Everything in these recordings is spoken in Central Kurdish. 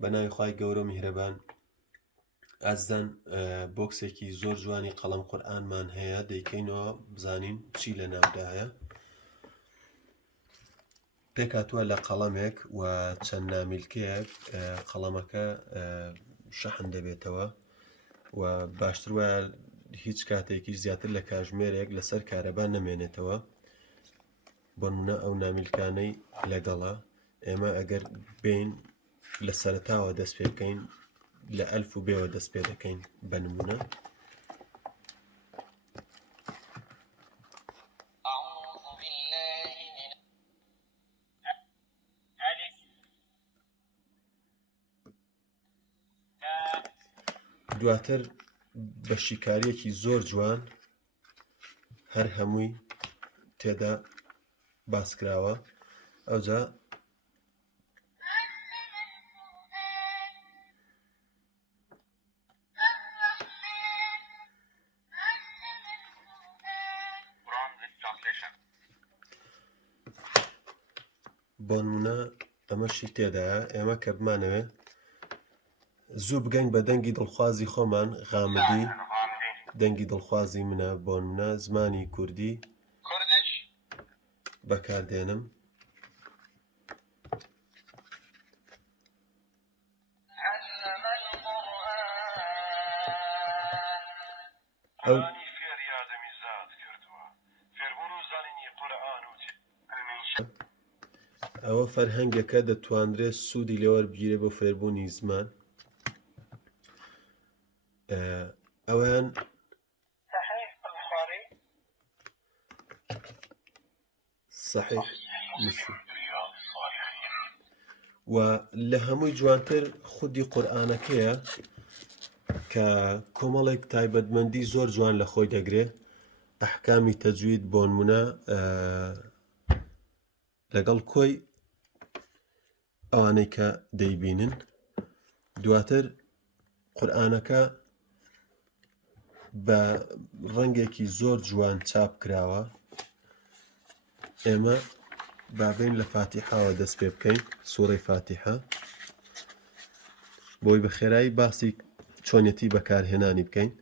بەناوی خوای گەورە و میهرەبان. ئازدان بۆکسێکی زۆر جوانی قەڵەم قورئانمان هەیە، دەیکەینەوە بزانین چی لە ناودایە. پێک هاتووە لە قەڵەمێک و چەند نامیلکەیەک قەڵەمەکە شەحن دەبێتەوە و باشتر وایە هیچ کاتێکی زیاتر لە کاتژمێرێک لەسەر کارەبا نەمێنێتەوە. بۆ نمونە ئەو نامیلکانەی لەگەڵە ئێمە ئەگەر بین لە سەرەتاوە دەست پێ بکەین لە ئەلف و بێوە دەست پێ دەکەین. بە نمونە دواتر بە شیکاریەکی زۆر جوان هەر هەمووی تێدا باسکراوە. ئەوجا بۆ نمونە ئەمەشی تێدایە. ئێمە کە بمانەوێ زوو بگەین بە دەنگی دڵخوازی خۆمان، غامدی دەنگی دڵخوازی منە. بۆ نمونە زمانی کوردی بەکاردێنم. ئەوە فەرهەنگێکە دەتوانرێت سوودی لێوەربگیرێت بۆ فێربوونی زمان. ئەویان صحیح مسلم. و لە هەمووی جوانتر خودی قورئانەکەیە کە کۆمەڵێک تایبەتمەندی زۆر جوان لە خۆی دەگرێت. ئەحکامی تەجوید بۆ نمونە لەگەڵ کۆی ئەوانەی کە دەیبینن. دواتر قورئانەکە بە ڕەنگێکی زۆر جوان چاپ کراوە. ئێمە بابین لە فاتیحاوە دەست پێ بکەین، سوورەی فاتیحە، بۆی بە خێرایی باسی چۆنیەتی بەکارهێنانی بکەین.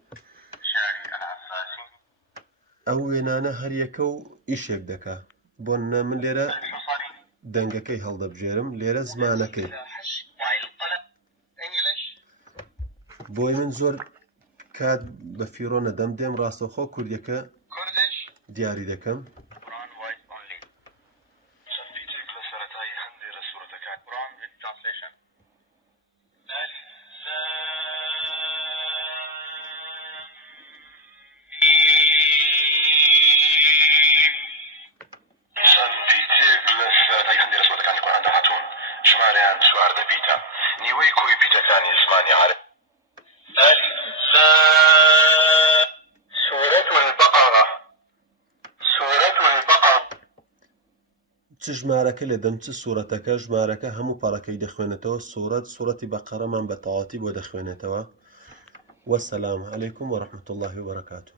ئەو وێنانە هەر یەکە و ئیشێک دەکا. بۆ نمونە من لێرە دەنگەکەی هەڵدەبژێرم، لێرە زمانەکەی. بۆی من زۆر کات بە فیڕۆ نەدەم، دێم ڕاستەوخۆ کوردیەکە دیاری دەکەم. شمارەیان چواردە بیتە. نیوەی کۆی پیتەکانی زمانی عەرەب. سورة البقرة. چ ژمارەکە لێدەم، چ سوورەتەکە، ژمارەکە هەموو پەڕەکەی دەخوێنێتەوە. سوورەتی بەقەرەمان بە تەواوەتی بۆ دەخوێنێتەوە. وەسەلام عەلەیکوم وەڕەحمەتوڵڵاهی وبەرەکاتوه.